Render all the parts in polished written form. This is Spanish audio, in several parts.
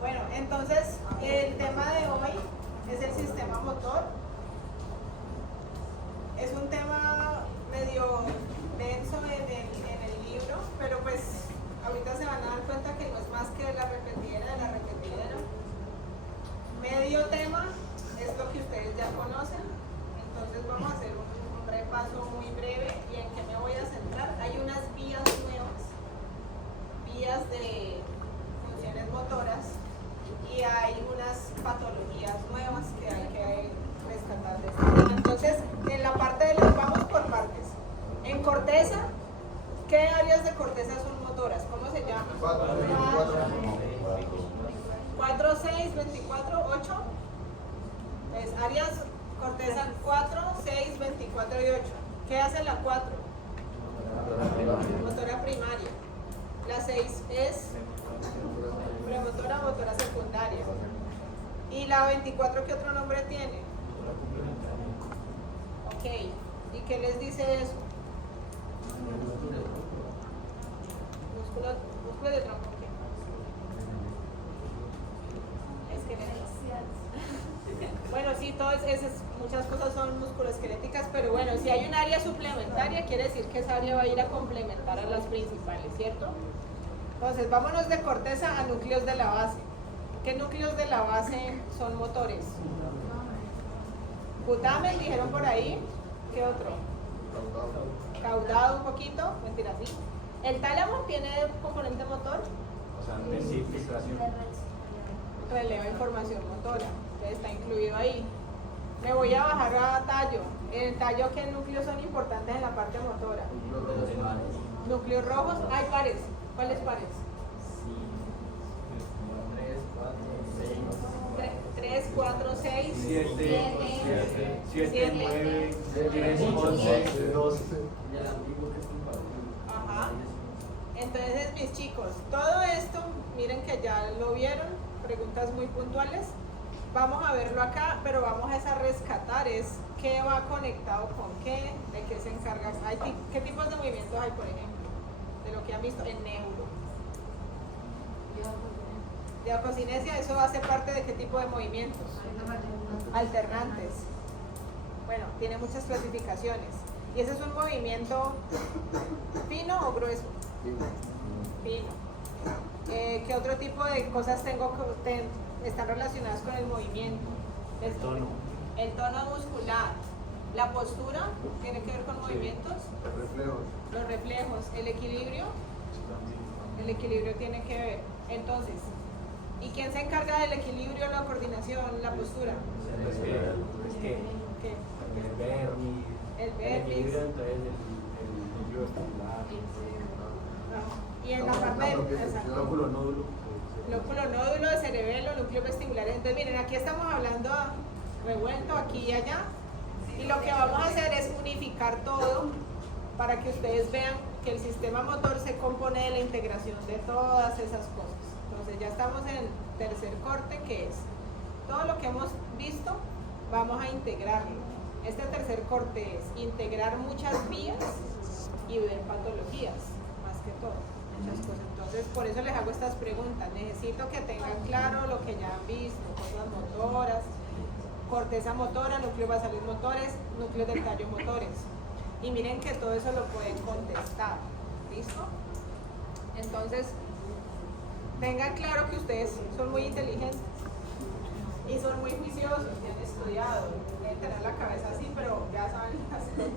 Bueno, entonces el tema de hoy es el sistema motor. Es un tema medio denso en el libro, pero pues ahorita se van a dar cuenta que no es más que la repetidera de la repetidera. Medio tema es lo que ustedes ya conocen, entonces vamos a hacer un repaso muy breve. ¿Y en qué me voy a centrar? Hay unas vías nuevas, vías de funciones motoras, y hay unas patologías nuevas que hay que rescatar de este tema. Entonces, en la parte de los, vamos por partes. En corteza, ¿qué áreas de corteza son motoras? ¿Cómo se llaman? 4, 6, 24, 8. Pues áreas corteza 4, 6, 24 y 8. ¿Qué hace la 4? Motora primaria. La 6 es premotora, motora secundaria. ¿Y la 24 qué otro nombre tiene? Ok. ¿Y qué les dice eso? Músculo de tronco. Bueno, sí, todas esas, muchas cosas son musculoesqueléticas, pero bueno, si hay un área suplementaria, quiere decir que esa área va a ir a complementar a las principales, ¿cierto? Entonces, vámonos de corteza a núcleos de la base. ¿Qué núcleos de la base son motores? Putamen, dijeron por ahí. ¿Qué otro? Caudado un poquito, mentira, sí. ¿El tálamo tiene componente motor? O sea, filtración. Releva información motora, está incluido ahí. Me voy a bajar a tallo. En el tallo, ¿qué núcleos son importantes en la parte motora? Núcleos rojos. Hay pares. ¿Cuáles pares? 3, 4, 6, 7, 9, 11, 12. Ajá. Entonces, mis chicos, todo esto, miren que ya lo vieron, preguntas muy puntuales. Vamos a verlo acá, pero vamos a rescatar es qué va conectado con qué, de qué se encarga. ¿Qué tipos de movimientos hay, por ejemplo? De lo que han visto en neuro. Diacocinesia, eso hace parte de qué tipo de movimientos. Alternantes. Bueno, tiene muchas clasificaciones. ¿Y ese es un movimiento fino o grueso? Fino. ¿Qué otro tipo de cosas están relacionadas con el movimiento? El tono. El tono muscular. La postura tiene que ver con movimientos. Los reflejos. El equilibrio. El equilibrio tiene que ver. Entonces, ¿y quién se encarga del equilibrio, la coordinación, la postura? ¿Qué? El vértice. Y en la parte de lóculo nódulo. Lóculo nódulo, de cerebelo, núcleo vestibular. Entonces, miren, aquí estamos hablando revuelto, aquí y allá. Y lo que vamos a hacer es unificar todo para que ustedes vean que el sistema motor se compone de la integración de todas esas cosas. Entonces, ya estamos en el tercer corte, que es todo lo que hemos visto, vamos a integrarlo. Este tercer corte es integrar muchas vías y ver patologías, más que todo, muchas cosas. Entonces, por eso les hago estas preguntas. Necesito que tengan claro lo que ya han visto, cosas motoras, corteza motora, núcleos basales motores, núcleos del tallo motores. Y miren que todo eso lo pueden contestar. ¿Listo? Entonces, tengan claro que ustedes son muy inteligentes y son muy juiciosos, y han estudiado, deben tener la cabeza así, pero ya saben hacer.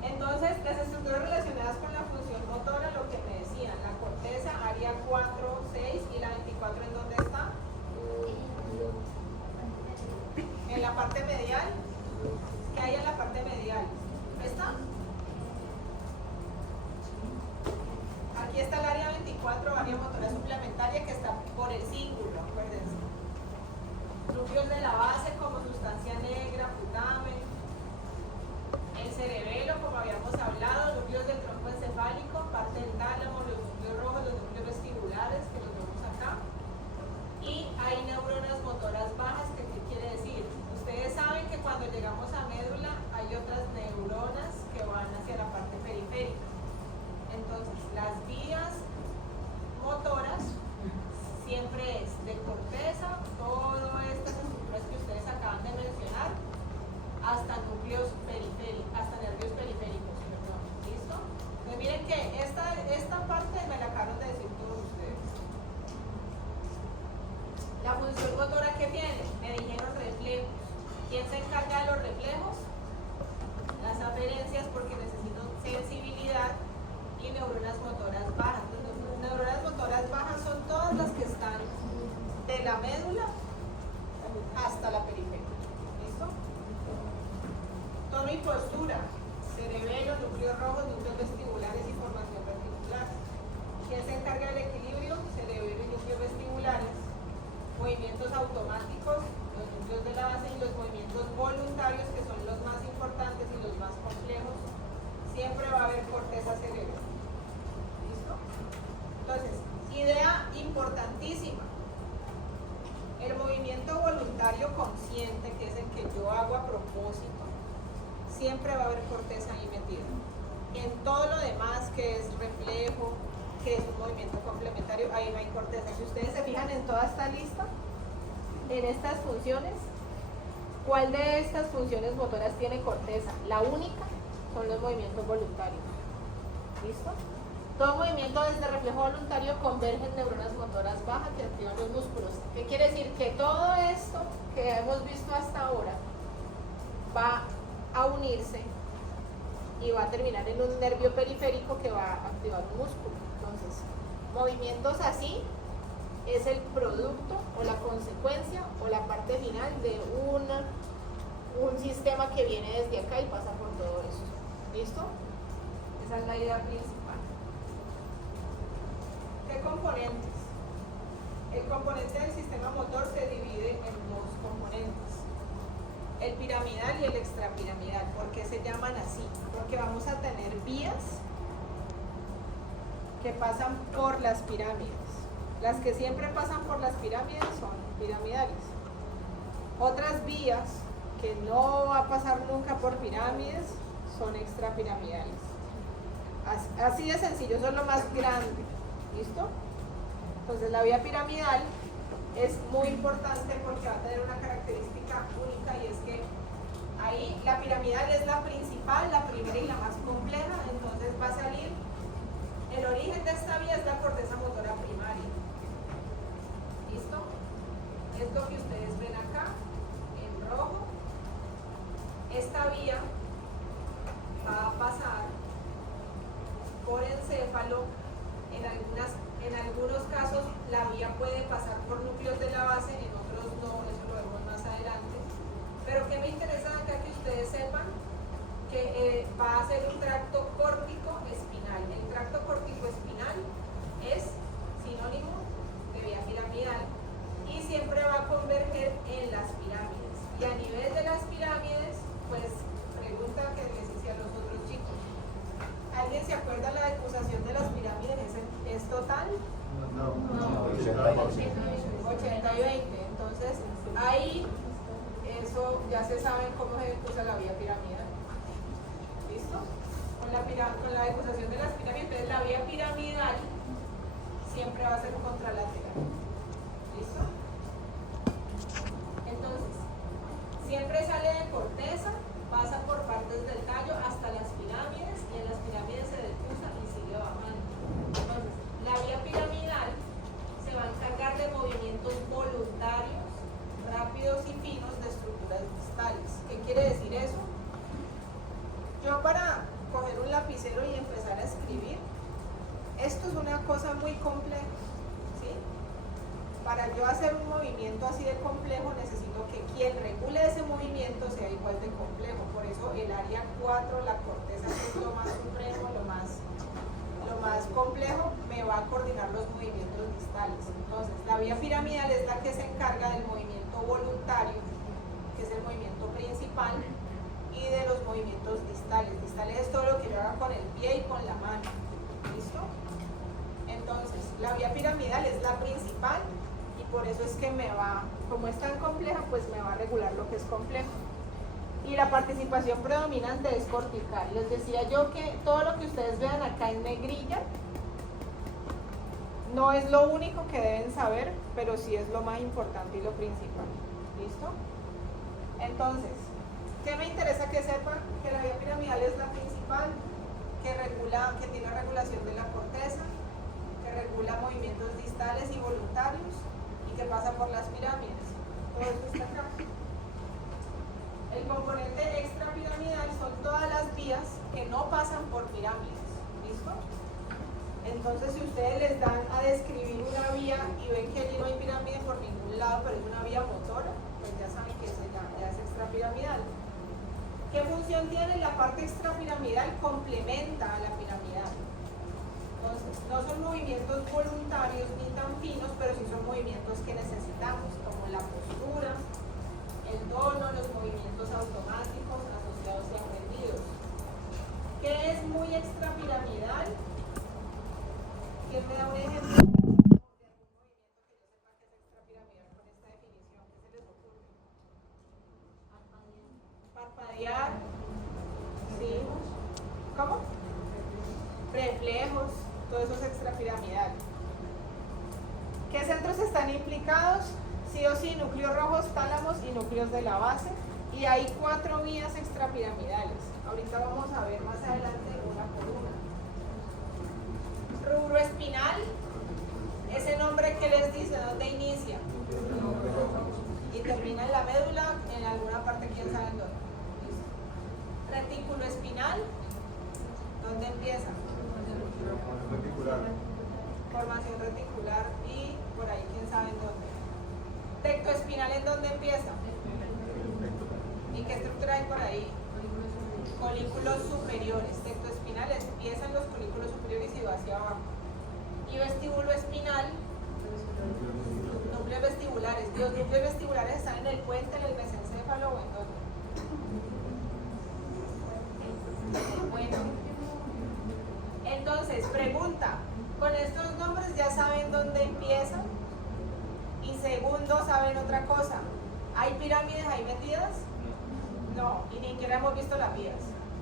Entonces, las estructuras relacionadas con la función motora, lo que me decían, la corteza, área 4, 6 y la 24, ¿en dónde está? En la parte medial. ¿Qué hay en la parte medial? ¿Está? Aquí está el área 24, área motora suplementaria, que está por el cíngulo, acuérdense. Núcleos de la base como sustancia negra, putamen. El cerebelo, como habíamos hablado, núcleos del tronco encefálico, parte del tálamo, los núcleos rojos, los núcleos vestibulares, que los vemos acá. Y hay neuronas motoras bajas, que ¿qué quiere decir? Ustedes saben que cuando llegamos a médula hay otras neuronas que van hacia la parte periférica. Entonces, las vías motoras función motora que tiene, me dijeron reflejos. ¿Quién se encarga de los reflejos? Las aferencias, porque necesito sensibilidad y neuronas motoras bajas. Entonces, neuronas motoras bajas son todas las que están de la médula hasta la periferia. ¿Listo? Tono y postura, cerebelo, núcleos rojos, núcleos vestibulares y formación reticular. ¿Quién se encarga del equilibrio? Cerebelo y núcleos vestibulares. Movimientos automáticos, los núcleos de la base, y los movimientos voluntarios, que son los más importantes y los más complejos. Siempre va a haber corteza cerebral. ¿Listo? Entonces, idea importantísima. El movimiento voluntario consciente, que es el que yo hago a propósito, siempre va a haber corteza ahí metida. En todo lo demás, que es reflejo, que es un movimiento complementario, ahí no hay corteza. Si ustedes se fijan en toda esta lista, en estas funciones, ¿cuál de estas funciones motoras tiene corteza? La única son los movimientos voluntarios. ¿Listo? Todo movimiento desde reflejo voluntario converge en neuronas motoras bajas que activan los músculos. ¿Qué quiere decir? Que todo esto que hemos visto hasta ahora va a unirse y va a terminar en un nervio periférico que va a activar un músculo. Entonces, movimientos así es el producto o la consecuencia o la parte final de un sistema que viene desde acá y pasa por todo eso. ¿Listo? Esa es la idea principal. ¿Qué componentes? El componente del sistema motor se divide en dos componentes: el piramidal y el extrapiramidal. ¿Por qué se llaman así? Porque vamos a tener vías que pasan por las pirámides. Las que siempre pasan por las pirámides son piramidales. Otras vías que no va a pasar nunca por pirámides son extrapiramidales. Así de sencillo, eso es lo más grande. ¿Listo? Entonces la vía piramidal es muy importante porque va a tener una característica única, y es que ahí la piramidal es la principal, la primera y la más compleja. Entonces va a salir, el origen de esta vía es la corteza motora primaria. ¿Listo? Esto que ustedes ven acá en rojo, esta vía va a pasar por encéfalo. En algunos casos la vía puede pasar por núcleos de la base, en otros no, eso lo vemos más adelante. Pero que me interesa acá que ustedes sepan que va a ser un tracto córtico espinal. El tracto córtico espinal es sinónimo de vía piramidal y siempre va a converger en las pirámides. Y a nivel de las pirámides, pues pregunta que les hice a los otros chicos. ¿Alguien se acuerda la decusación de las pirámides? ¿Es total? No. 80 y 20. Entonces, ahí, eso ya se sabe cómo se decusa la vía piramidal. ¿Listo? Con la decusación de las pirámides, entonces la vía piramidal siempre va a ser contralateral. ¿Listo? Entonces, siempre sale de corteza, pasa por partes del tallo hasta las pirámides, y en las pirámides se decusa y sigue bajando. Entonces, la vía piramidal se va a encargar de movimientos voluntarios, rápidos y finos de estructuras distales. ¿Qué quiere decir eso? Yo, para coger un lapicero y empezar a escribir, esto es una cosa muy compleja, ¿sí? Para yo hacer un movimiento así de complejo, necesito que quien regule ese movimiento sea igual de complejo. Por eso el área 4, la corteza, que es lo más supremo, lo más complejo, me va a coordinar los movimientos distales. Entonces, la vía piramidal es la que se encarga del movimiento voluntario, que es el movimiento principal, y de los movimientos distales. Distales es todo lo que yo haga con el pie y con la mano. ¿Listo? Entonces, la vía piramidal es la principal, y por eso es que me va, como es tan compleja, pues me va a regular lo que es complejo. Y la participación predominante es cortical. Les decía yo que todo lo que ustedes vean acá en negrilla no es lo único que deben saber, pero sí es lo más importante y lo principal. ¿Listo? Entonces, ¿qué me interesa que sepan? Que la vía piramidal es la principal, que tiene regulación de la corteza, que regula movimientos distales y voluntarios, y que pasa por las pirámides. todo esto está acá. El componente extrapiramidal son todas las vías que no pasan por pirámides. ¿Listo? Entonces, si ustedes les dan a describir una vía y ven que allí no hay pirámide por ningún lado, pero es una vía motora, pues ya saben que ya es extrapiramidal. ¿Qué función tiene? La parte extrapiramidal complementa a la piramidal. Entonces, no son movimientos voluntarios ni tan finos, pero sí son movimientos que necesitamos, como la postura, el dono, los movimientos automáticos asociados y aprendidos. ¿Qué es muy extrapiramidal? ¿Quién me da un ejemplo de algún movimiento que yo sepa que es extrapiramidal con esta definición? ¿Qué se les ocurre? Parpadear. Sí. ¿Cómo? Reflejos. Todo eso es extrapiramidal. ¿Qué centros están implicados? Sí o sí, núcleos rojos, tálamos y núcleos de la base. Y hay 4 vías extrapiramidales. Ahorita vamos a ver más adelante una por una. Rubro espinal, ese nombre que les dice, ¿dónde inicia? Y termina en la médula, en alguna parte, quién sabe en dónde. Retículo espinal, ¿dónde empieza? Formación reticular y por ahí quién sabe en dónde. Tecto espinal, ¿en dónde empieza? ¿Y qué estructura hay por ahí? Colículos superiores. Tecto espinal empieza en los colículos superiores y va hacia abajo. Y vestíbulo espinal, núcleos vestibulares. Los núcleos vestibulares están en el puente, en el mesencéfalo o en dónde. Bueno, entonces, pregunta, con estos nombres ya saben dónde empiezan y segundo, saben otra cosa, ¿hay pirámides ahí metidas? No, y ni siquiera hemos visto las vías,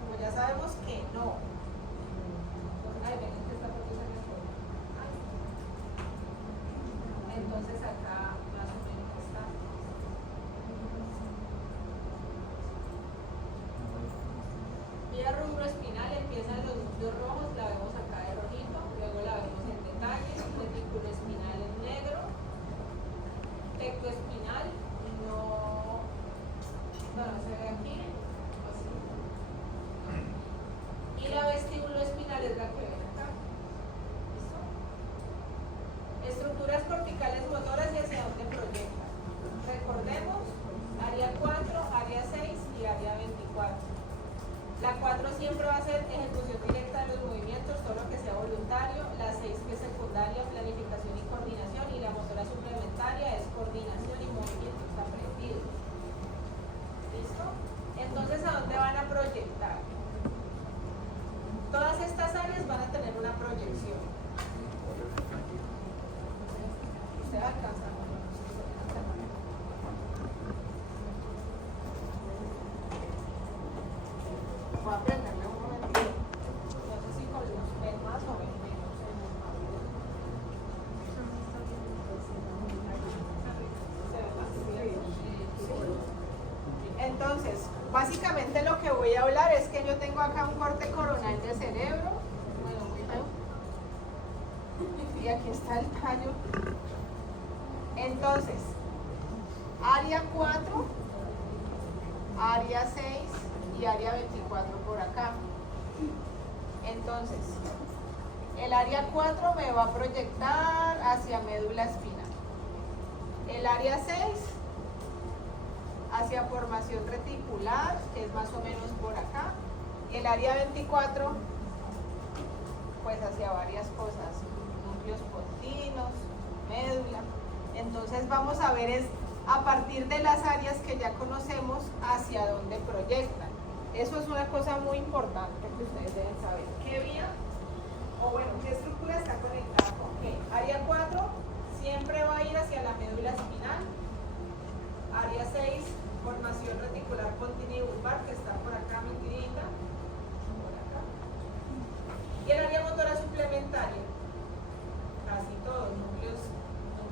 pues ya sabemos que no. Ay, ven, este está por aquí. Entonces acá más o menos está. Vía rubro espinal empiezan los núcleos rojos, la vemos acá de rojito, luego la vemos en detalle, retículo espinal en negro, tecto espinal, no se ve aquí, así. Y la vestíbulo espinal es la que ven acá. ¿Listo? Estructuras corticales motoras y hacia dónde proyectan. Recordemos, área 4, área 6 y área 24. La 4 siempre va a ser ejecución directa de los movimientos, todo lo que sea voluntario. La 6 que es secundaria, planificación y coordinación. Y la motora suplementaria es coordinación y movimientos aprendidos. ¿Listo? Entonces, ¿a dónde van a proyectar? Todas estas áreas van a tener una proyección. ¿Usted alcanza? Voy a prenderle un momentito. No sé si con luz ven más o ven menos. Entonces, básicamente lo que voy a hablar es que yo tengo acá un corte coronal de cerebro. Bueno, muy feo. Y aquí está el tallo. Entonces, área 4, área 6 y área 24 por acá. Entonces, el área 4 me va a proyectar hacia médula espinal. El área 6 hacia formación reticular, que es más o menos por acá. El área 24, pues hacia varias cosas, núcleos pontinos, médula. Entonces vamos a ver es a partir de las áreas que ya conocemos hacia dónde proyectan. Eso es una cosa muy importante que ustedes deben saber. ¿Qué vía? O bueno, ¿qué estructura está conectada con qué? Área 4 siempre va a ir hacia la médula espinal. Área 6, formación reticular pontina y vulvar, que está por acá metidita. Por acá. Y el área motora suplementaria. Casi todos, núcleos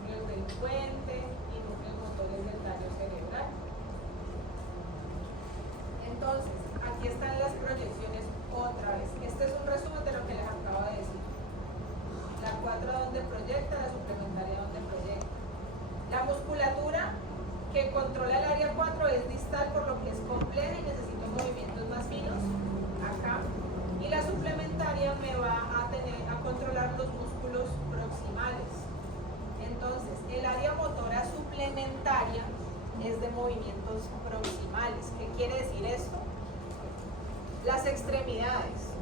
del puente y núcleos motores del tallo cerebral. Entonces, aquí están las proyecciones otra vez. Este es un resumen de lo que les acabo de decir. La 4 donde proyecta, la suplementaria donde proyecta. La musculatura que controla el área 4 es distal, por lo que es compleja y necesito movimientos más finos acá. Y la suplementaria me va a controlar los músculos proximales. Entonces, el área motora suplementaria es de movimientos proximales. ¿Qué quiere decir esto? Las extremidades.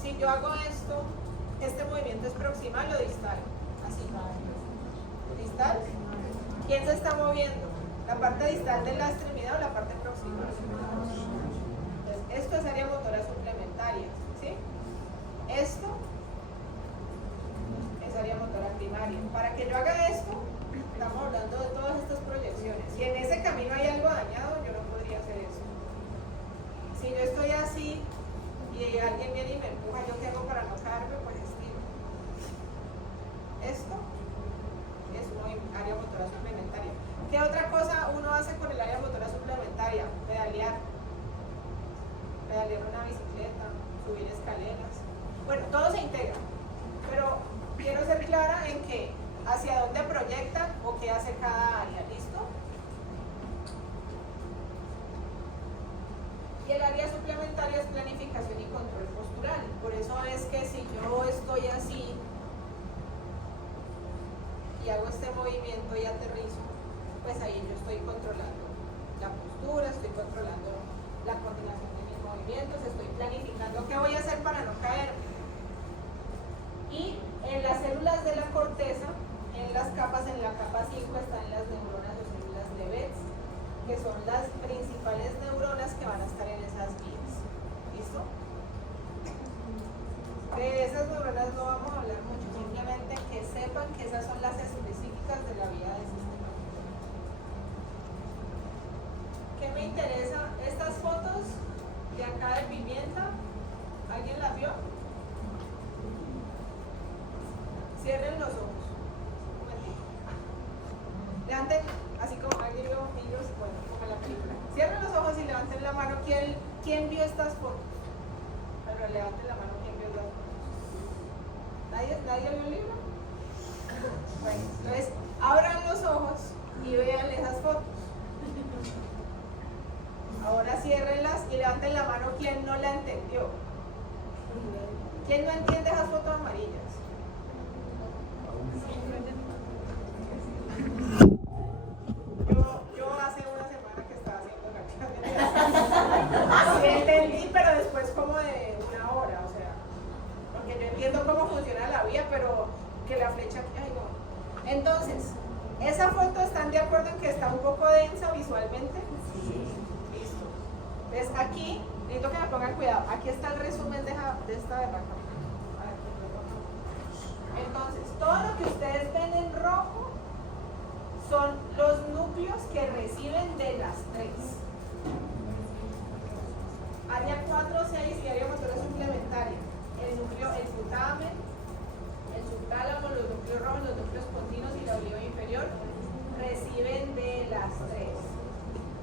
Si yo hago esto, ¿este movimiento es proximal o distal? Así. ¿Distal? ¿Quién se está moviendo? ¿La parte distal de la extremidad o la parte proximal? Entonces, esto es área motora suplementaria, ¿sí? Esto es área motora primaria. Para que yo haga esto, estamos hablando de todas estas proyecciones. Si en ese camino hay algo dañado, yo no podría hacer eso. Si yo estoy así y alguien viene y me empuja, ¿yo qué hago para no caerme? Pues estiro. Esto es una área motora suplementaria. ¿Qué otra cosa uno hace con el área motora suplementaria? Pedalear. Pedalear una bicicleta, subir escaleras. Bueno, todo se integra. Pero quiero ser clara en que hacia dónde proyecta o qué hace cada área. ¿Listo? Y el área suplementaria es planificación y control postural. Por eso es que si yo estoy así y hago este movimiento y aterrizo, pues ahí yo estoy controlando la postura, estoy controlando la coordinación de mis movimientos, estoy planificando qué voy a hacer para no caerme. Y en las células de la corteza, en la capa 5 están las neuronas o células de Betz, que son las principales neuronas que van a estar en esas vías. ¿Listo? De esas neuronas no vamos a hablar mucho, simplemente que sepan que esas son las específicas de la vía del sistema. ¿Qué me interesa? Estas fotos de acá de pimienta, ¿alguien las vio? Cierren los ojos. Un momentito. Levanten, así como alguien vio niños, bueno, como en la película. Cierren los ojos y levanten la mano. ¿Quién vio estas fotos? Pero levanten la mano, ¿quién vio las fotos? ¿Nadie vio el libro? Bueno, entonces, abran los ojos y vean esas fotos. Ahora ciérrenlas y levanten la mano quien no la entendió. ¿Quién no entiende esas fotos amarillas? Yo hace una semana que estaba haciendo la clase. Sí entendí, pero después como de una hora, o sea, porque yo entiendo cómo funciona la vía, pero que la flecha aquí, ay no. Entonces, ¿esa foto están de acuerdo en que está un poco densa visualmente? Sí. Listo. Entonces aquí, necesito que me pongan cuidado, aquí está el resumen de esta berraca. Entonces, todo lo que ustedes ven en rojo son los núcleos que reciben de las tres. Área 4, 6 y área motora suplementaria. El núcleo, el putamen, el subtálamo, los núcleos rojos, los núcleos pontinos y la oliva inferior reciben de las tres.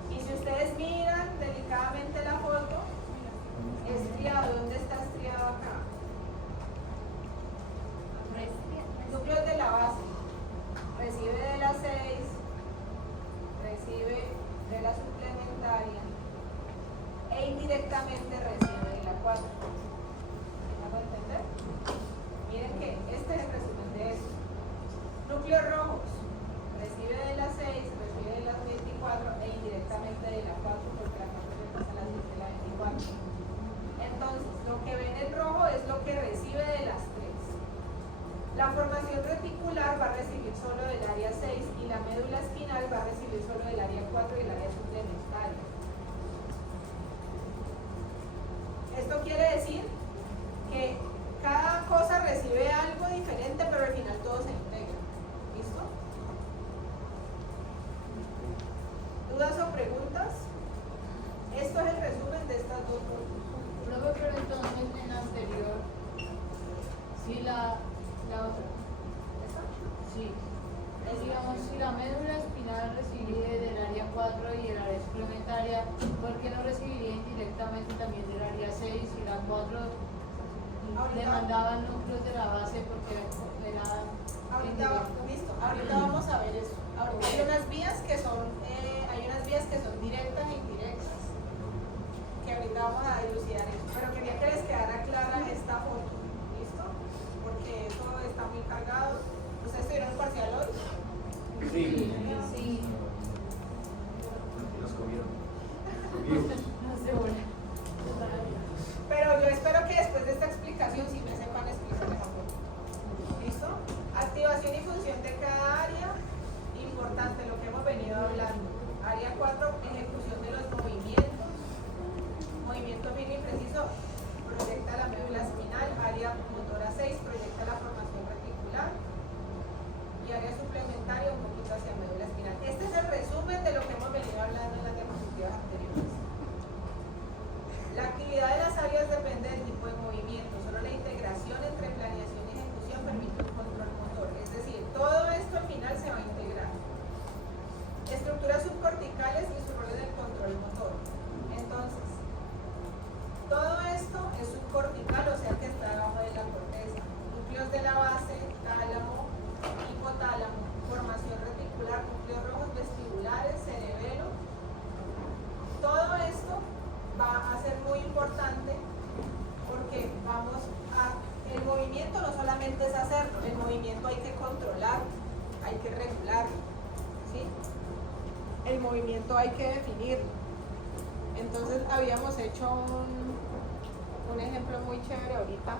Y si ustedes miran delicadamente la foto, estriado, ¿dónde está estriado acá? Núcleos de la base, recibe de la 6, recibe de la suplementaria e indirectamente recibe de la 4. ¿Me hago entender? Miren que este es el resumen de eso. Núcleos rojos, recibe de la 6, recibe de la 24 e indirectamente de la 4 porque la 4 se pasa a la 6 de la 24. Entonces, lo que ven en rojo es lo que recibe de las 3. La formación reticular va a recibir solo del área 6 y la médula espinal va a recibir solo del área 4 y el área suplementaria. Esto quiere decir que cada cosa recibe algo diferente, pero al final todo se integra. ¿Listo? ¿Dudas o preguntas? Esto es el resumen de estas dos fotos. Profe, pero entonces en anterior, si la otra. ¿Esta? Sí. Digamos, si la médula espinal recibe del área 4 y el área suplementaria, ¿por qué no recibiría indirectamente también del área 6 y la 4 demandaban núcleos de la base porque era Ahorita vamos a ver eso. Ahorita hay unas vías Sí. Sí. Nos comieron. No sé, bueno. Pero yo espero que después de esta explicación sí me sepan explicar mejor. ¿Listo? Activación y función de cada área. Importante lo que hemos venido hablando. Área 4, ejecución de los movimientos. Movimiento firme y preciso, proyecta la médula espinal. Área motora 6, proyecta la formación reticular. Y área suplementaria, un poquito hacia médula espinal. Este es el resumen de lo que hemos venido hablando en las diapositivas anteriores. La actividad de las áreas depende del tipo de movimiento. Solo la integración entre planeación y ejecución permite un control motor. Es decir, todo esto al final se va a integrar. Estructuras subcorticales y su rol en el control motor. Entonces, todo esto es subcortical, o sea que está debajo de la corteza. Núcleos de la base, tálamo, hipotálamo, formación reticular, núcleos rojos vestibulares, cerebelo. Todo esto va a ser muy importante porque el movimiento no solamente es hacerlo, el movimiento hay que controlar, hay que regularlo, ¿sí? El movimiento hay que definirlo. Entonces habíamos hecho un ejemplo muy chévere ahorita.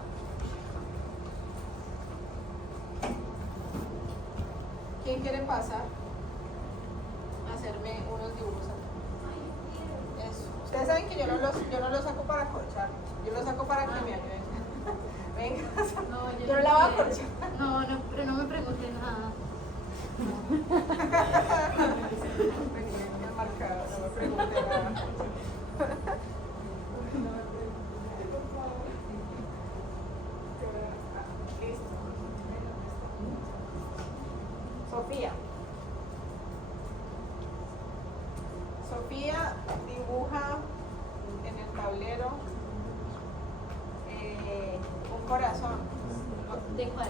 ¿Quién quiere pasar a hacerme unos dibujos acá? Eso. Ustedes saben que yo no los saco para acorchar, yo los saco para que me ayuden. Venga, No, yo no la voy a acorchar. No, pero no me pregunten nada. Venía el marcador, no me pregunte nada. Listo. Sofía. Sofía dibuja en el tablero un corazón. ¿De cuál?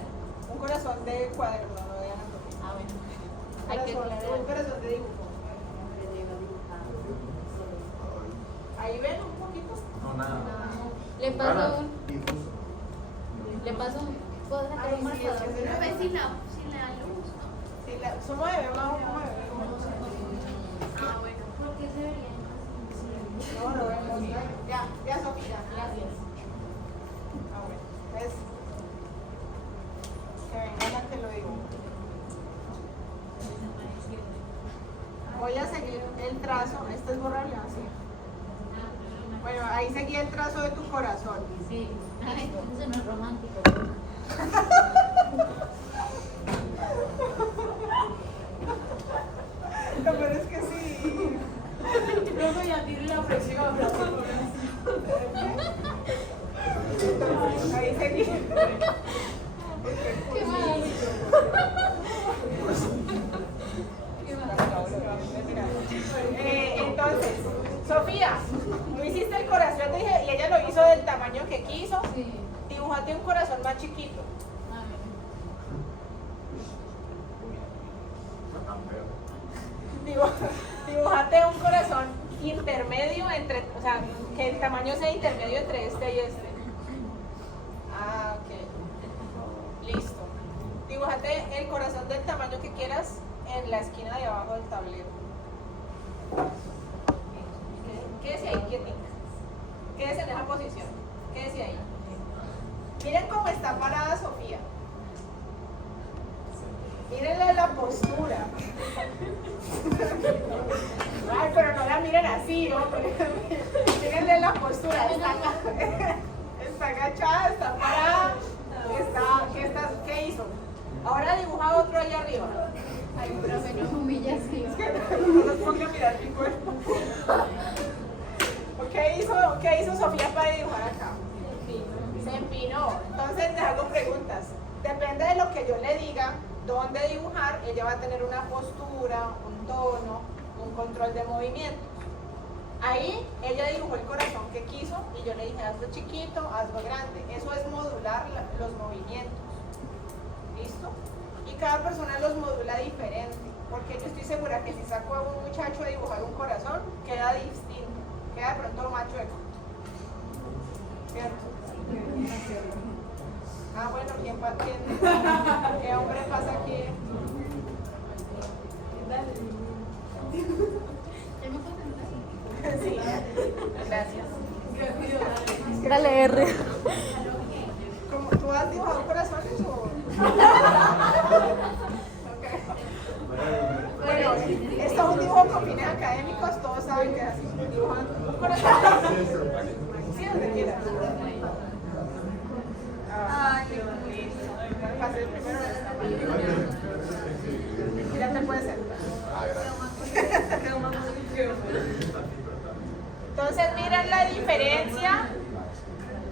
Un corazón de cuaderno, no de anatomía. Ah, bueno. Un Hay que corazón, un corazón de dibujo. Ahí ven un poquito. No, nada. Le paso un. Difuso. Le paso un. ¿Puedo sacar Ay, un sí, marcador? es que Una vez sin la luz. Si somos de bebé, vamos como de bebé. Ah, bueno. ¿Por qué se verían así? No, no vemos. Ya, Sofía, gracias. Ah, bueno. ¿Ves? Que venga la que lo digo. Voy a seguir el trazo. Este es borrable, así. Bueno, ahí seguí el trazo de tu corazón. Sí. Ay, eso no es romántico. Lo peor es que sí. Luego ya tiene la presión. Ahí seguí. Qué mal. Entonces, Sofía, tú hiciste el corazón y ella lo hizo del tamaño que quiso. Sí. Dibujate un corazón más chiquito. A ver. No tan feo. Dibujate un corazón intermedio entre, o sea, que el tamaño sea intermedio entre este y este. Ah, ok. Listo. Dibújate el corazón del tamaño que quieras en la esquina de abajo del tablero. Quédese ahí quietita. Quédese en esa posición. Quédese ahí. Miren cómo está parada Sofía. Mírenle la postura. Ay, pero no la miren así, hombre. Mírenle la postura. Está agachada, está parada. ¿Qué hizo? Ahora dibuja otro allá arriba. Ay, profe, no me humilla así. Es que no los pongo a mirar mi cuerpo. ¿Qué hizo Sofía para dibujar acá? Se empinó. Entonces les hago preguntas. Depende de lo que yo le diga, dónde dibujar, ella va a tener una postura, un tono, un control de movimientos. Ahí ella dibujó el corazón que quiso y yo le dije, hazlo chiquito, hazlo grande. Eso es modular los movimientos. ¿Listo? Y cada persona los modula diferente, porque yo estoy segura que si saco a un muchacho a dibujar un corazón, queda distinto, queda de pronto más chueco. ¿Cierto? Ah, bueno, ¿qué hombre pasa aquí? presenta. Ah, gracias. Entonces miren la diferencia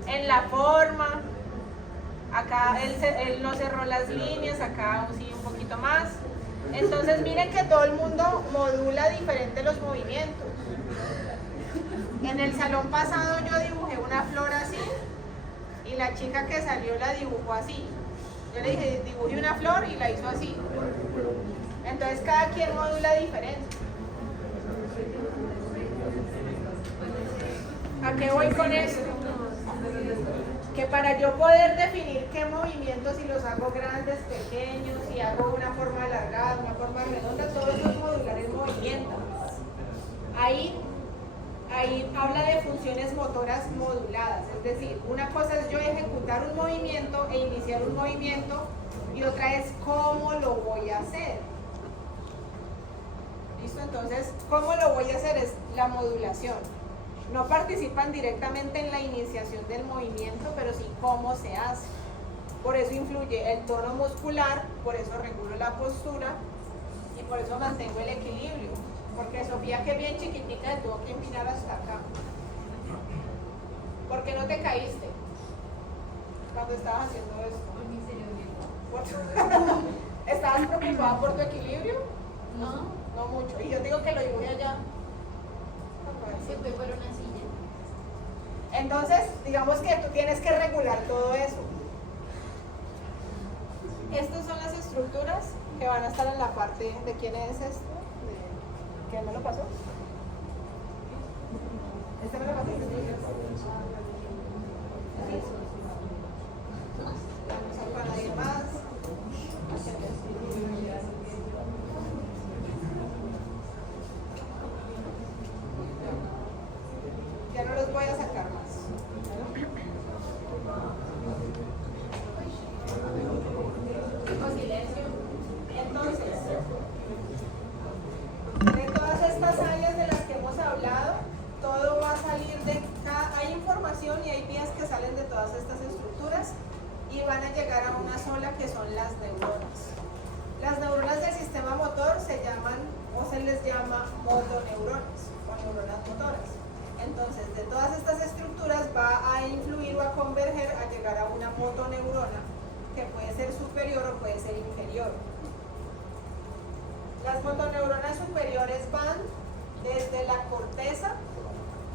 en la forma. Acá él no cerró las líneas, acá sí un poquito más. Entonces miren que todo el mundo modula diferente los movimientos. En el salón pasado yo dibujé una flor así y la chica que salió la dibujó así. Yo le dije dibuje una flor y la hizo así. Entonces cada quien modula diferente. ¿A qué voy con esto? Que para yo poder definir qué movimientos, si los hago grandes, pequeños, si hago una forma alargada, una forma redonda, todo eso es modular el movimiento. Ahí habla de funciones motoras moduladas, es decir, una cosa es yo ejecutar un movimiento e iniciar un movimiento y otra es cómo lo voy a hacer. ¿Listo? Entonces, ¿cómo lo voy a hacer? Es la modulación. No participan directamente en la iniciación del movimiento, pero sí cómo se hace. Por eso influye el tono muscular, por eso regulo la postura y por eso mantengo el equilibrio. Porque Sofía, que es bien chiquitica, se tuvo que empinar hasta acá. ¿Por qué no te caíste cuando estabas haciendo esto? ¿Estabas preocupada por tu equilibrio? No mucho. Y yo digo que lo dibujé allá. Siempre fuera una silla. Entonces, digamos que tú tienes que regular todo eso. Estas son las estructuras que van a estar en la parte de quién es esto. ¿Quién me lo pasó? ¿Este me lo pasó? Vamos a para nadie más. Ya no los voy a sacar más. Con silencio. Entonces, de todas estas áreas de las que hemos hablado, todo va a salir de hay información y hay vías que salen de todas estas estructuras y van a llegar a una sola que son las neuronas. Las neuronas del sistema motor se llaman o se les llama motoneuronas o neuronas motoras. Entonces, de todas estas estructuras va a influir o a converger a llegar a una motoneurona que puede ser superior o puede ser inferior. Las motoneuronas superiores van desde la corteza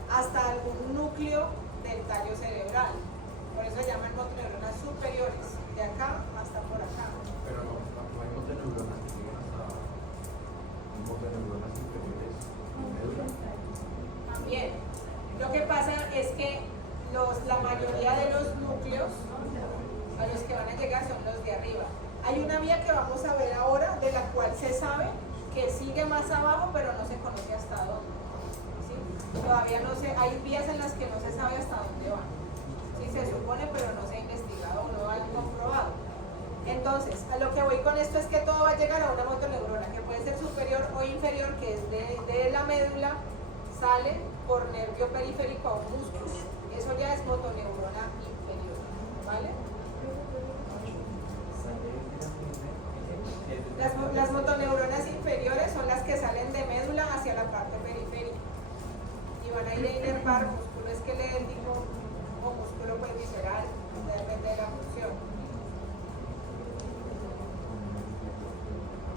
hasta algún núcleo del tallo cerebral. Por eso se llaman motoneuronas superiores, de acá hasta por acá. Pero no hay motoneuronas que lleguen hasta motoneuronas inferiores y médula. También. Lo que pasa es que la mayoría de los núcleos a los que van a llegar son los de arriba. Hay una vía que vamos a ver ahora, de la cual se sabe que sigue más abajo, pero no se conoce hasta dónde. ¿Sí? Todavía no se, hay vías en las que no se sabe hasta dónde van. Sí, se supone, pero no se ha investigado o no hay comprobado. Entonces, a lo que voy con esto es que todo va a llegar a una motoneurona, que puede ser superior o inferior, que es de la médula, sale por nervio periférico a un músculo. Eso ya es motoneurona inferior, ¿vale? Las motoneuronas inferiores son las que salen de médula hacia la parte periférica y van a ir a inervar músculo esquelético o músculo pues visceral, depende de la función.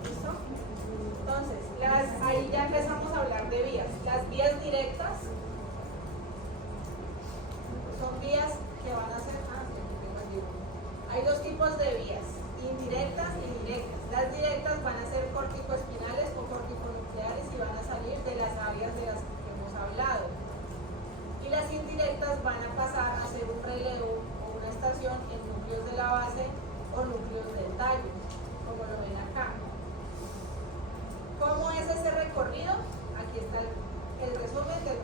¿Listo? Entonces, ahí ya empezamos a hablar de vías. Las vías directas son vías que van a ser... hay dos tipos de vías, indirectas y directas. Las directas van a ser corticoespinales o corticonucleares y van a salir de las áreas de las que hemos hablado. Y las indirectas van a pasar a ser un relevo o una estación en núcleos de la base o núcleos del tallo, como lo ven acá. ¿Cómo es ese recorrido? Aquí está el resumen del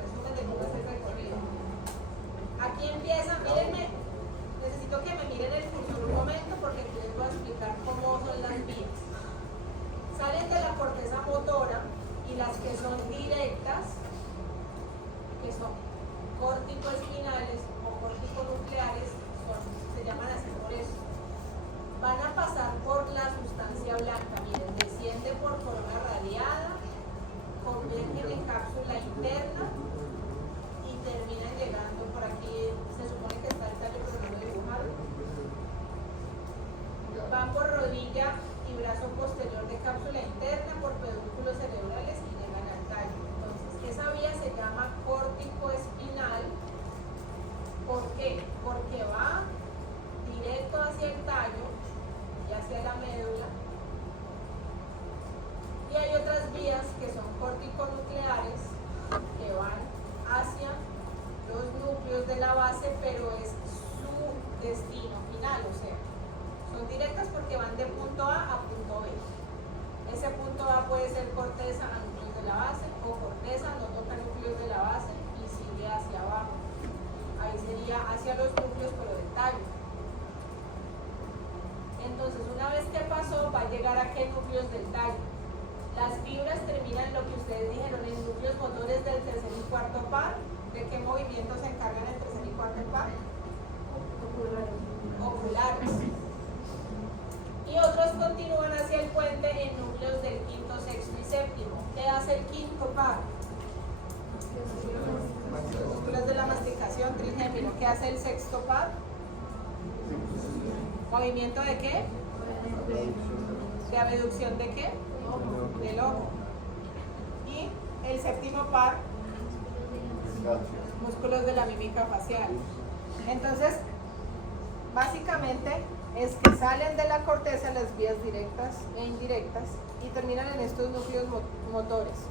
directas porque van de punto A a punto B. Ese punto A puede ser corteza a núcleos de la base o corteza no toca núcleos de la base y sigue hacia abajo. Ahí sería hacia los núcleos pero del tallo. Entonces una vez que pasó va a llegar a qué núcleos del tallo. Las fibras terminan lo que ustedes dijeron en núcleos motores del tercer y cuarto par. ¿De qué movimientos se encargan el tercer y cuarto par? Oculares. Y otros continúan hacia el puente en núcleos del quinto, sexto y séptimo. ¿Qué hace el quinto par? Músculos de la masticación, trigémino. ¿Qué hace el sexto par? ¿Movimiento de qué? ¿De abducción de qué? Del ojo. Y el séptimo par, músculos de la mímica facial. Entonces, básicamente es que salen de la corteza las vías directas e indirectas y terminan en estos núcleos motores.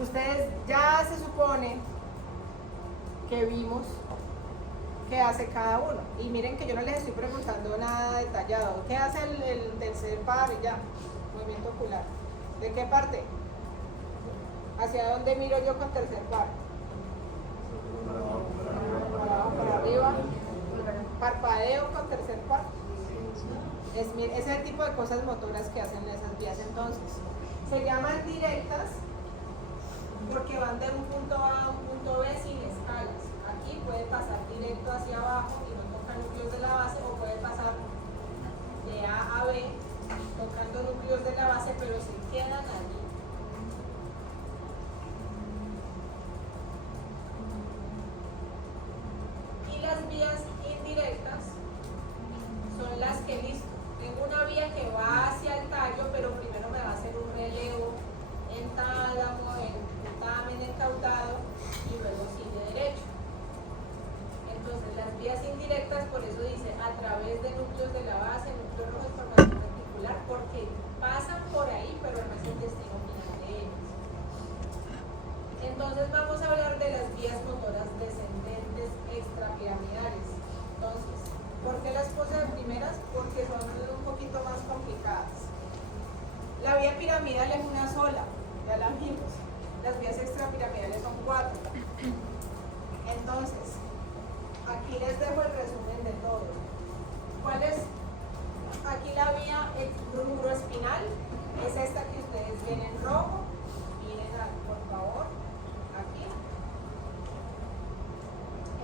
Ustedes ya se supone que vimos qué hace cada uno. Y miren que yo no les estoy preguntando nada detallado. ¿Qué hace el tercer par? Ya, movimiento ocular. ¿De qué parte? ¿Hacia dónde miro yo con tercer par? Para abajo, para arriba. Parpadeo con tercer par. Ese es el tipo de cosas motoras que hacen esas vías. Entonces, se llaman directas porque van de un punto A a un punto B sin escalas. Aquí puede pasar directo hacia abajo y no toca núcleos de la base, o puede pasar de A a B tocando núcleos de la base, pero se quedan allí. Y las vías indirectas son las que, listo, tengo una vía que va hacia el tallo, pero primero me va a hacer un relevo en tálamo, en putamen, en caudado, y luego sigue derecho. Entonces las vías indirectas, por eso dice a través de núcleos de la base, núcleo rojo de formación reticular, porque pasan por ahí, pero no es el destino final de ellos. Entonces vamos a hablar de las vías motoras descendentes extrapiramidales. Entonces, ¿por qué las puse de primeras? Porque son un poquito más complicadas. La vía piramidal es una sola, ya la vimos. Las vías extrapiramidales son 4. Entonces, aquí les dejo el resumen de todo. ¿Cuál es? Aquí la vía espinal es esta que ustedes ven en rojo. Miren, por favor, aquí.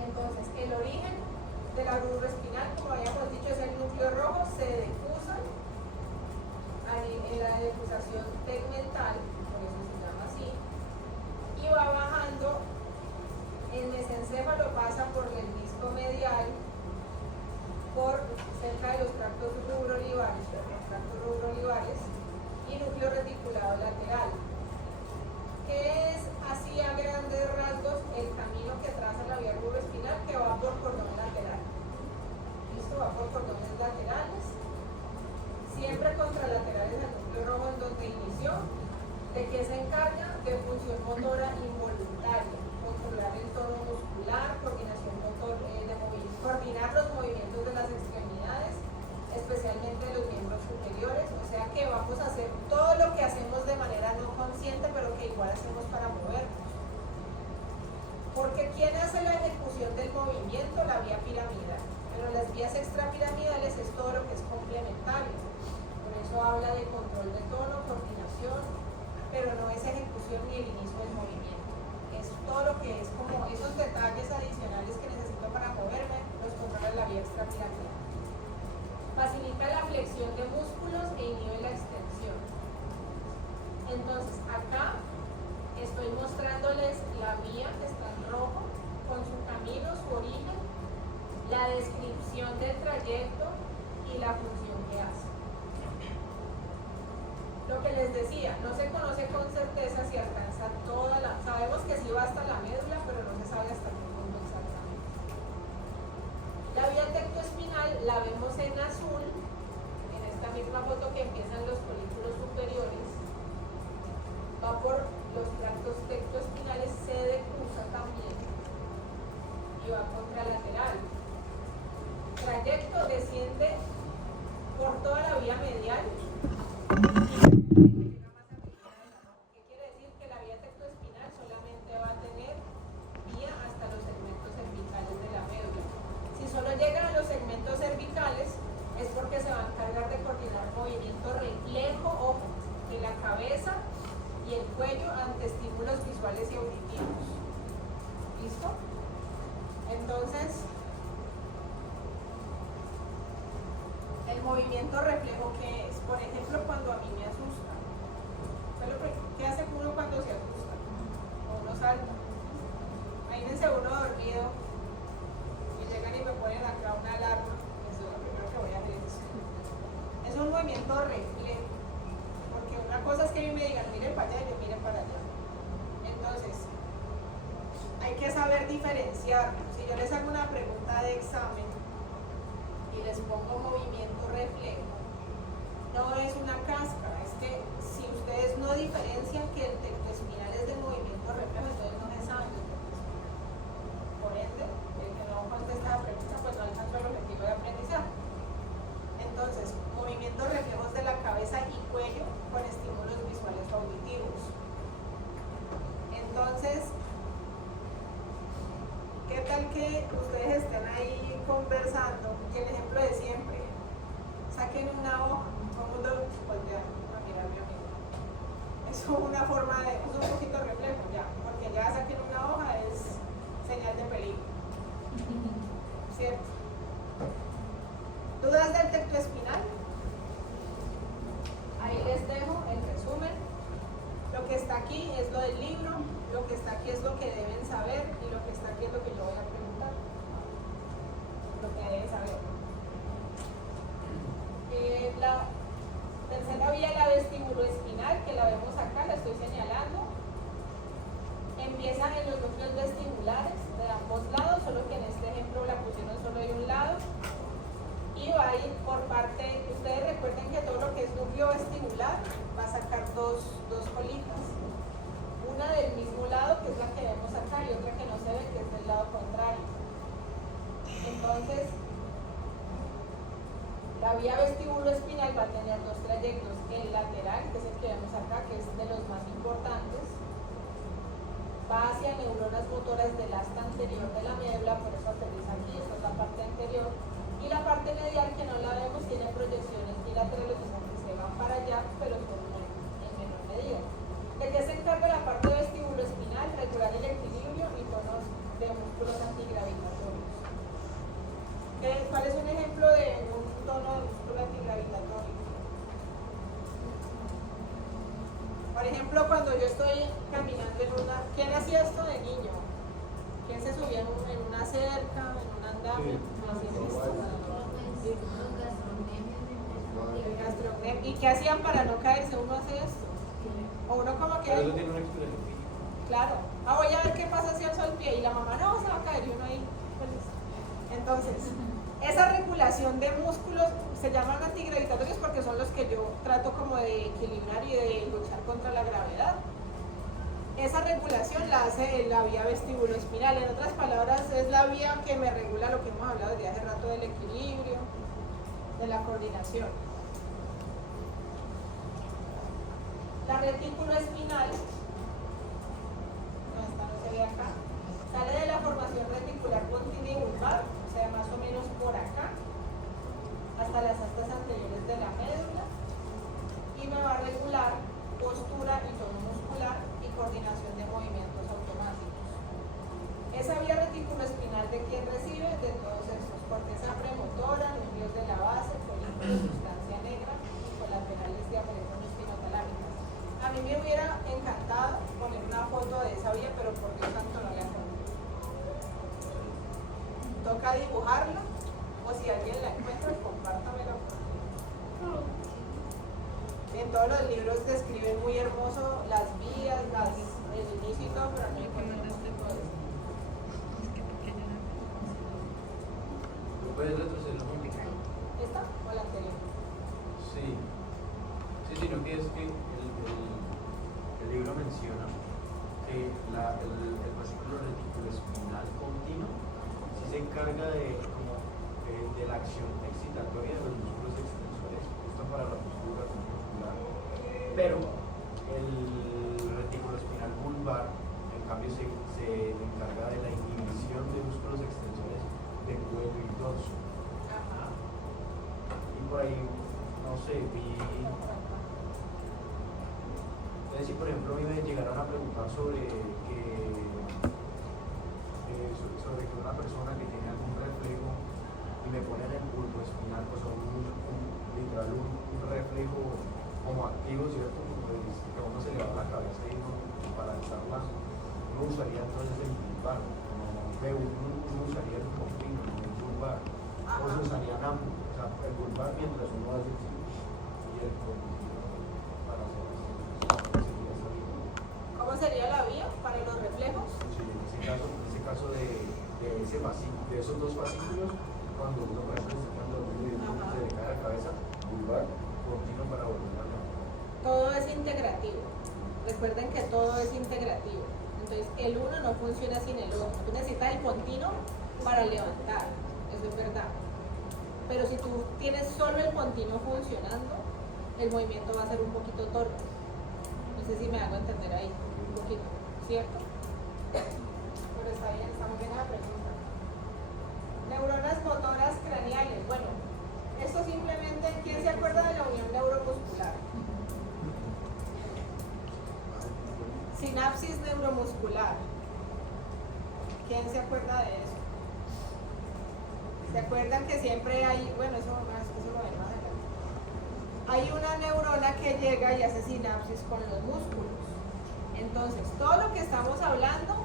Entonces, el origen de la espinal, como habíamos dicho, es el núcleo rojo, se decusa en la decusación tegmental, por eso se llama así, y va bajando. El mesencéfalo pasa por el disco medial, por cerca de los tractos rubro-olivares y núcleo reticulado lateral, que es así a grandes rasgos el camino que traza la vía rubroespinal, que va por cordón lateral. Listo, va por cordones laterales, siempre contralaterales al núcleo rojo en donde inició. ¿De qué se encarga? De función motora involuntaria, controlar el tono muscular, coordinación motor, coordinar los movimientos de las extremidades, especialmente de los miembros superiores. O sea que vamos a hacer todo lo que hacemos de manera no consciente, pero que igual hacemos para movernos. Porque ¿quién hace la ejecución del movimiento? La vía piramidal. Pero las vías extrapiramidales es todo lo que es complementario. Por eso habla de control de tono, coordinación, pero no es ejecución ni el inicio del movimiento. Es todo lo que es como esos detalles adicionales que necesito para moverme, los controla la vía extrapiramidal. Facilita la flexión de músculos e inhibe la extensión. Entonces, acá estoy mostrándoles la vía que está en rojo, con su camino, su origen, la descripción del trayecto y la función que hace. Lo que les decía, no se conoce con certeza si alcanza toda la... Sabemos que sí va hasta la médula, pero no se sabe hasta qué punto exactamente. La vía tectoespinal la vemos en azul, en esta misma foto que empiezan los folículos superiores. Va por los tractos tectoespinales, se decusa también y va contralateral. Trayecto desciende por toda vía medial y llega más arriba de la mano. ¿Qué quiere decir? Que la vía tectoespinal solamente va a tener vía hasta los segmentos cervicales de la médula. Si solo llega a los segmentos cervicales es porque se va a encargar de coordinar movimiento reflejo, ojo, de la cabeza y el cuello ante estímulos visuales y auditivos. ¿Listo? Entonces, el movimiento reflejo, ¿qué es? Por ejemplo, cuando a mí me asusta. ¿Qué hace uno cuando se asusta? O uno salta. Imagínense uno dormido y llegan y me ponen acá una alarma. Eso es lo primero que voy a hacer. Es un movimiento reflejo. Porque una cosa es que a mí me digan, miren para allá y yo mire para allá. Entonces, hay que saber diferenciar. Si yo les hago una pregunta de examen y les pongo movimiento reflejo, no es una cáscara, es que si ustedes no diferencian que el tectoespinal es de movimiento reflejo, entonces no se saben el tectoespinal. Por ende, el que no contesta la pregunta, pues no alcanzó el objetivo de aprendizaje. Entonces, movimientos reflejos de la cabeza y cuello con estímulos visuales o auditivos. Entonces, ¿qué tal que ustedes estén ahí conversando? Que el ejemplo de siempre, saquen una hoja, todo el mundo voltea a mirar a mi amigo. Es una forma de, es un poquito reflejo ya, porque ya saquen una hoja es señal de peligro. ¿Cierto? ¿Dudas del tectoespinal? Ahí les dejo el resumen. Lo que está aquí es lo del libro, lo que está aquí es lo que deben saber y lo que está aquí es lo que yo voy a preguntar. Lo que deben saber. La tercera vía, la vestibuloespinal, que la vemos acá, la estoy señalando. Empieza en los núcleos vestibulares de ambos lados, solo que en este ejemplo la pusieron solo de un lado. Y va a ir por parte, ustedes recuerden que todo lo que es núcleo vestibular va a sacar dos colitas. Una del mismo lado, que es la que vemos acá, y otra que no se ve, que es del lado contrario. Entonces, la vía vestibuloespinal va a tener dos trayectos. El lateral, que es el que vemos acá, que es de los más importantes, va hacia neuronas motoras del asta anterior de la médula, por eso aterriza aquí, esta es la parte anterior. Y la parte medial, que no la vemos, tiene proyecciones bilaterales, o sea que se van para allá, pero son en menor medida. ¿De qué se encarga la parte vestibuloespinal? Regular el equilibrio y tonos de músculos antigravitatorios. ¿Cuál es un ejemplo de un tono de músculo antigravitatorio? Por ejemplo, cuando yo estoy caminando en una... ¿Quién hacía esto de niño? ¿Quién se subía en una cerca, en un andamio? El gastrocnem. ¿Y qué hacían para no caerse? ¿Uno hace esto? O uno como que... Pero eso tiene una expresión física. Claro. Voy a ver qué pasa si alzo el pie. Y la mamá, no, se va a caer. Y uno ahí, feliz. Entonces, esa regulación de músculos se llaman antigravitatorios porque son los que yo trato como de equilibrar y de luchar contra la gravedad. Esa regulación la hace la vía vestibuloespinal. En otras palabras, es la vía que me regula lo que hemos hablado desde hace rato del equilibrio, de la coordinación. La retículo espinal, no, esta no se ve acá, sale de la formación reticular continua y vulvar, o sea, más o menos por acá, hasta las astas anteriores de la médula, y me va a regular postura y tono muscular y coordinación de movimientos automáticos. Esa vía reticuloespinal, ¿de quién recibe? De todos estos, corteza premotora, núcleos de la base, folículos, sustancia negra y colaterales de apretones espinotalámicas. A mí me hubiera encantado poner una foto de esa vía, pero por Dios santo no la encuentro. Toca dibujarla, o si alguien la encuentra, compártamela. En todos los libros describen muy hermoso las vías, el inicio y todo, pero no encuentro todo eso. ¿Lo puedes retroceder un poquito? ¿Esta o la anterior? Sí. Sí, sino que es que el libro menciona que el fascículo reticuloespinal continuo sí se encarga de la acción excitatoria de los músculos extensores, justo para la postura muscular. Pero el retículo espinal vulvar, en cambio, se encarga de la inhibición de músculos extensores de cuello y dorso. Ajá. Y por ahí, no sé, vi. Entonces, si por ejemplo a mí me llegaron a preguntar sobre que una persona que tiene algún reflejo y me ponen el bulbo espinal, pues literal un reflejo como activo, ¿cierto? Como que a uno se le va la cabeza y uno, para alzarla, uno usaría entonces el vulvar, uno usaría el confino, no el vulvar, o se usarían ambos, o sea, el vulvar mientras uno hace el y el confino para hacer eso. ¿Cómo sería la vía para los reflejos? Sí, en ese caso de esos dos fascículos, cuando uno se le cae la cabeza, vulvar, continuo para volver a la. Todo es integrativo. Recuerden que todo es integrativo. Entonces, el uno no funciona sin el otro. Tú necesitas el continuo para levantar. Eso es verdad. Pero si tú tienes solo el continuo funcionando, el movimiento va a ser un poquito torpe. No sé si me hago entender ahí. Un poquito. ¿Cierto? Pero está bien, está muy bien la pregunta. Neuronas motoras craneales. Bueno, esto simplemente, ¿quién se acuerda de la unión neuromuscular? Sinapsis neuromuscular. ¿Quién se acuerda de eso? ¿Se acuerdan que siempre hay, bueno, eso lo ven más adelante? Hay una neurona que llega y hace sinapsis con los músculos. Entonces, todo lo que estamos hablando,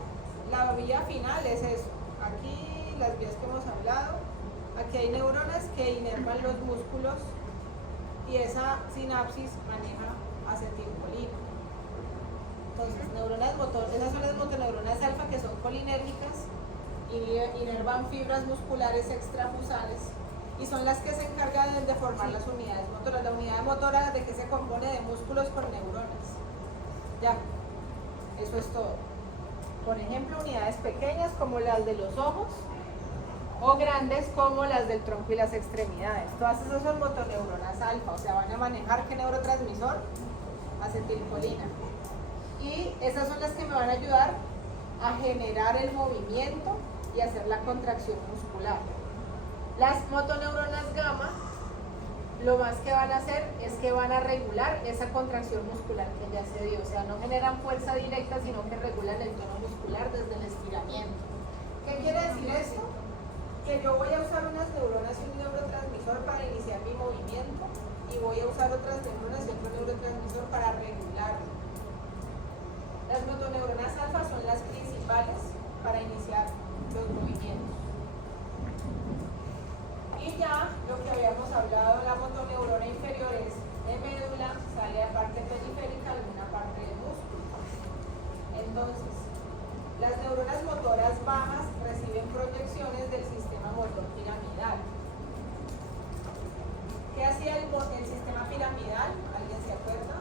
la vía final es eso. Aquí las vías que hemos hablado, aquí hay neuronas que inervan los músculos y esa sinapsis maneja acetilcolina. Entonces, neuronas motor, esas son las motoneuronas alfa que son colinérgicas y inervan fibras musculares extrafusales y son las que se encargan de formar las unidades motoras. La unidad motora de que se compone de músculos con neuronas. Ya, eso es todo. Por ejemplo, unidades pequeñas como las de los ojos o grandes como las del tronco y las extremidades. Todas esas son motoneuronas alfa, o sea, van a manejar ¿qué neurotransmisor? Acetilcolina. Y esas son las que me van a ayudar a generar el movimiento y hacer la contracción muscular. Las motoneuronas gamma, lo más que van a hacer es que van a regular esa contracción muscular que ya se dio, o sea, no generan fuerza directa, sino que regulan el tono muscular desde el estiramiento. ¿Qué quiere decir esto? Que yo voy a usar unas neuronas y un neurotransmisor para iniciar mi movimiento y voy a usar otras neuronas y otro neurotransmisor para regularlo. Las motoneuronas alfa son las principales para iniciar los movimientos. Y ya lo que habíamos hablado, la motoneurona inferior es de médula, sale a parte periférica, alguna parte del músculo. Entonces, las neuronas motoras bajas reciben proyecciones del sistema motor piramidal. ¿Qué hacía el sistema piramidal? ¿Alguien se acuerda?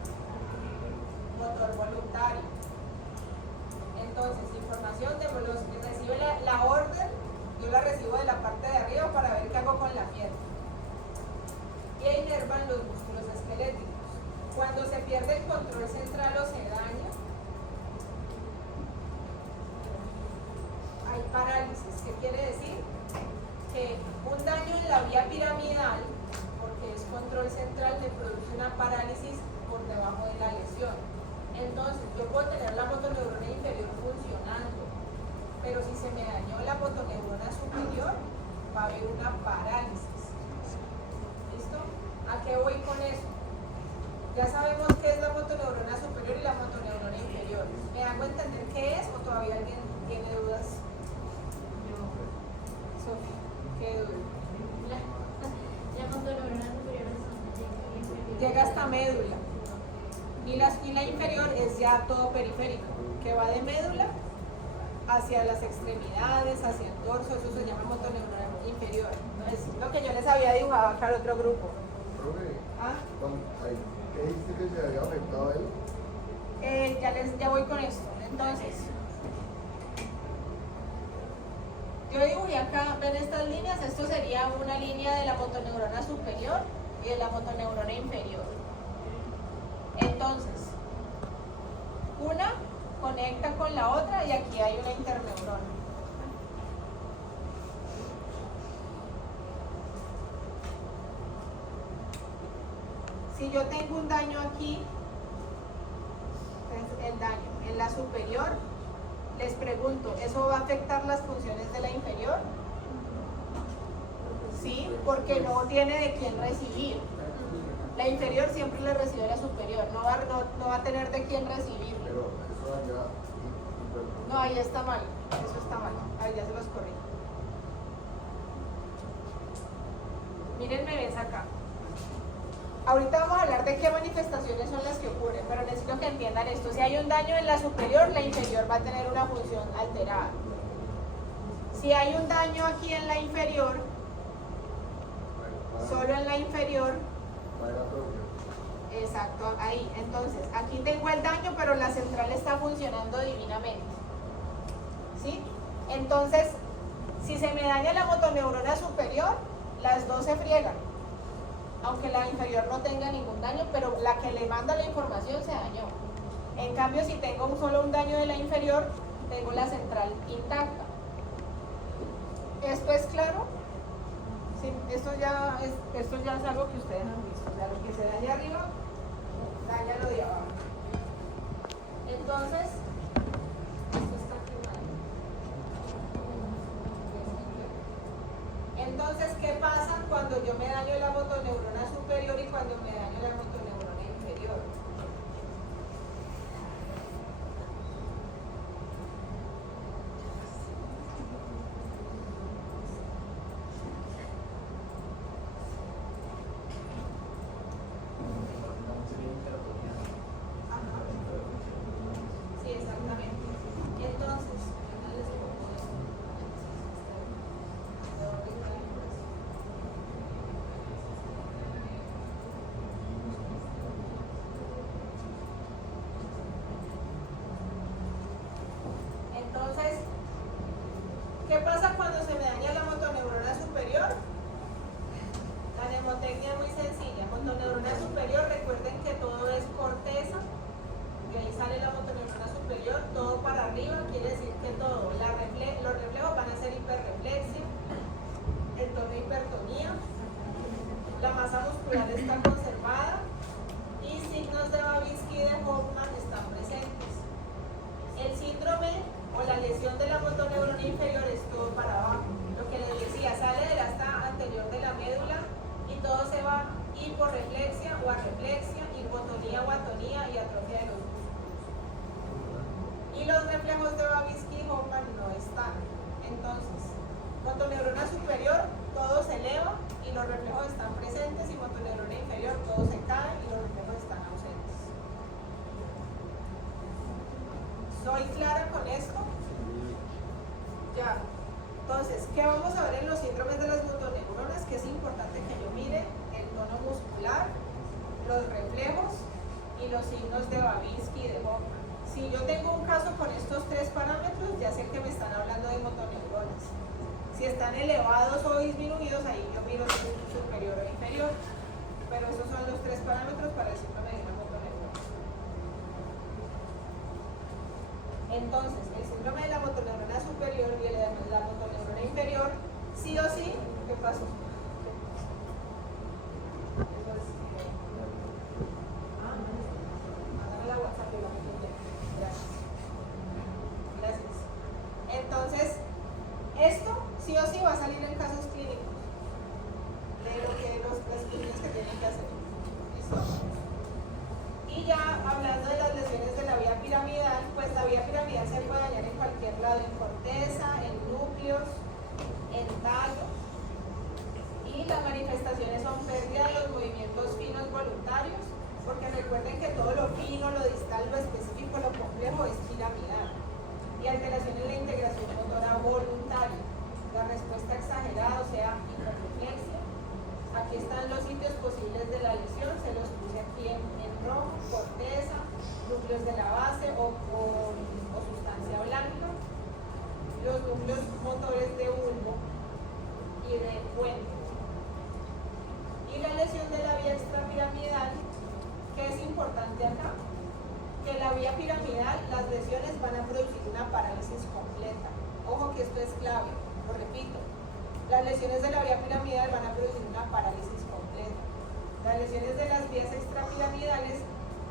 Motor voluntario. Entonces, información de los que recibe la orden, yo la recibo de la parte de arriba para ver qué hago con la pierna. Y ahí inervan los músculos esqueléticos. Cuando se pierde el control central o se daña, hay parálisis. ¿Qué quiere decir? Que un daño en la vía piramidal, porque es control central, me produce una parálisis por debajo de la lesión. Entonces, yo puedo tener la motoneurona inferior funcionando, pero si se me dañó la motoneurona superior, va a haber una parálisis. ¿Listo? ¿A qué voy con eso? Ya sabemos qué es la motoneurona superior y la motoneurona inferior. ¿Me hago entender qué es o todavía alguien tiene dudas? Sofía, ¿qué duda? La motoneurona superior es donde Llega hasta médula. Y la inferior es ya todo periférico, que va de médula hacia las extremidades, hacia el dorso, eso se llama motoneurona inferior. Es lo que yo les había dibujado acá al otro grupo. Profe, ¿Ah? ¿qué dijiste que se había afectado ahí? Ya voy con esto. Entonces, yo dibujé acá, ven estas líneas, esto sería una línea de la motoneurona superior y de la motoneurona inferior. Entonces, una conecta con la otra y aquí hay una interneurona. Si yo tengo un daño aquí, el daño en la superior, les pregunto, ¿eso va a afectar las funciones de la inferior? Sí, porque no tiene de quién recibir. La inferior siempre le recibe a la superior, no va a tener de quién recibir. Pero eso allá. No, ahí está mal, eso está mal, ahí ya se los corrí. Mírenme, ves acá. Ahorita vamos a hablar de qué manifestaciones son las que ocurren, pero necesito que entiendan esto. Si hay un daño en la superior, la inferior va a tener una función alterada. Si hay un daño aquí en la inferior, solo en la inferior, exacto, ahí. Entonces, aquí tengo el daño, pero la central está funcionando divinamente. ¿Sí? Entonces, si se me daña la motoneurona superior, las dos se friegan. Aunque la inferior no tenga ningún daño, pero la que le manda la información se dañó. En cambio, si tengo solo un daño de la inferior, tengo la central intacta. ¿Esto es claro? Sí, esto ya es algo que ustedes han visto. O sea, lo que se daña arriba, daña lo de abajo. Entonces, esto está quemado. Entonces, ¿qué pasa cuando yo me daño la motoneurona superior y cuando me daño la motoneurona inferior? Sí, exactamente. Entonces, ¿qué pasa cuando se me daña la motoneurona superior? La mnemotecnia es muy sencilla. Motoneurona superior, recuerden que todo es corteza, de ahí sale la motoneurona superior, todo para arriba, quiere decir que todo, los reflejos van a ser hiperreflexia, el tono hipertonía, la masa muscular está conservada y signos de Babinski y de Hoffman están presentes. El síndrome o la lesión de la motoneurona inferior es todo para abajo. Lo que les decía, sale del asta anterior de la médula y todo se va hiporreflexia o arreflexia, hipotonía o atonía y atrofia de los músculos. Y los reflejos de Babinski y Hoffman no están. Entonces, motoneurona superior, todo se eleva y los reflejos están presentes, y motoneurona inferior, todo se cae y los reflejos están ausentes. ¿Soy clara con esto? Ya. Entonces, ¿qué vamos a ver en los síndromes de las motoneuronas? Que es importante que yo mire el tono muscular, los reflejos y los signos de Babinski y de Hoffman. Si yo tengo un caso con estos tres parámetros, ya sé que me están hablando de motoneuronas. Si están elevados o disminuidos, ahí yo miro si es superior o inferior. Pero esos son los tres parámetros para el síndrome de una motoneurona. Entonces, el síndrome de la motoneurona superior y el de la motoneurona inferior, sí o sí, ¿qué pasó? Mándame la WhatsApp y lo meto ya. Gracias. Gracias. Entonces, esto sí o sí va a salir en casos clínicos de lo que los estudios que tienen que hacer. ¿Listo? Y ya hablando de las lesiones de la vía piramidal, pues la vía piramidal se puede dañar en cualquier lado, en corteza, en núcleos, en tallo. Y las manifestaciones son pérdida de los movimientos finos voluntarios, porque recuerden que todo lo fino, lo distal, lo específico, lo complejo es piramidal. Y alteración en la integración motora voluntaria. La respuesta exagerada, o sea, hiperreflexia. Aquí están los sitios posibles de la lesión, se los puse aquí en rojo: corteza, núcleos de la base o sustancia blanca, los núcleos motores de bulbo y de puente. Y la lesión de la que la vía piramidal, las lesiones van a producir una parálisis completa. Ojo que esto es clave, lo repito. Las lesiones de la vía piramidal van a producir una parálisis completa. Las lesiones de las vías extrapiramidales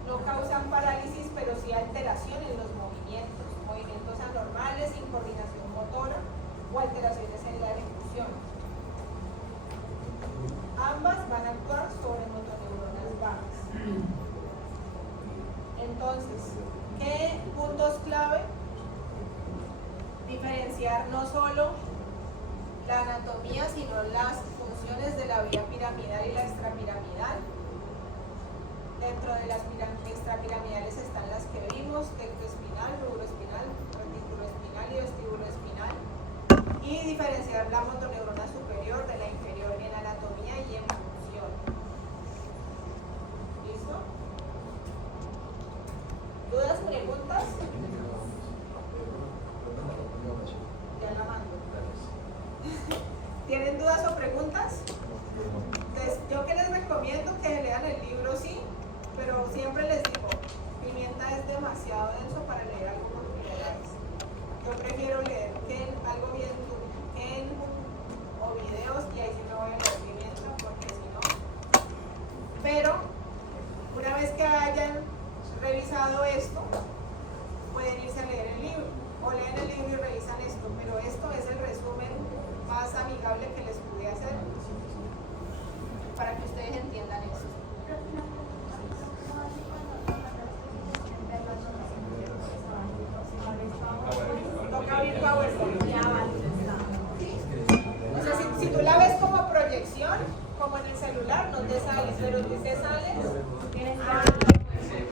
no causan parálisis, pero sí alteración en los movimientos anormales, incoordinación motora o alteraciones en la ejecución. Ambas van a actuar sobre motoneuronas bajas. Entonces, ¿qué puntos clave? Diferenciar no solo la anatomía, sino las funciones de la vía piramidal y la extrapiramidal. Dentro de las extrapiramidales están las que vimos: tectoespinal, neuroespinal, reticuloespinal y vestibuloespinal. Y diferenciar la motoneurona superior de la inferior en anatomía y en función. ¿Listo? ¿Dudas, preguntas? Ya la mando. ¿Tienen dudas o preguntas? Entonces, yo que les recomiendo que lean el libro, sí, pero siempre les digo, Pimienta es demasiado denso para leer algo por primera vez. Yo prefiero leer algo bien o videos, y ahí sí me voy a leer Pimienta, porque si no. Pero una vez que hayan revisado esto, pueden irse a leer el libro, o leen el libro y revisan esto, pero esto es el resumen más amigable que les pude hacer para que ustedes entiendan esto. Toca abrir PowerPoint. O sea, si tú la ves como proyección, como en el celular, no te sale, pero tú te sales.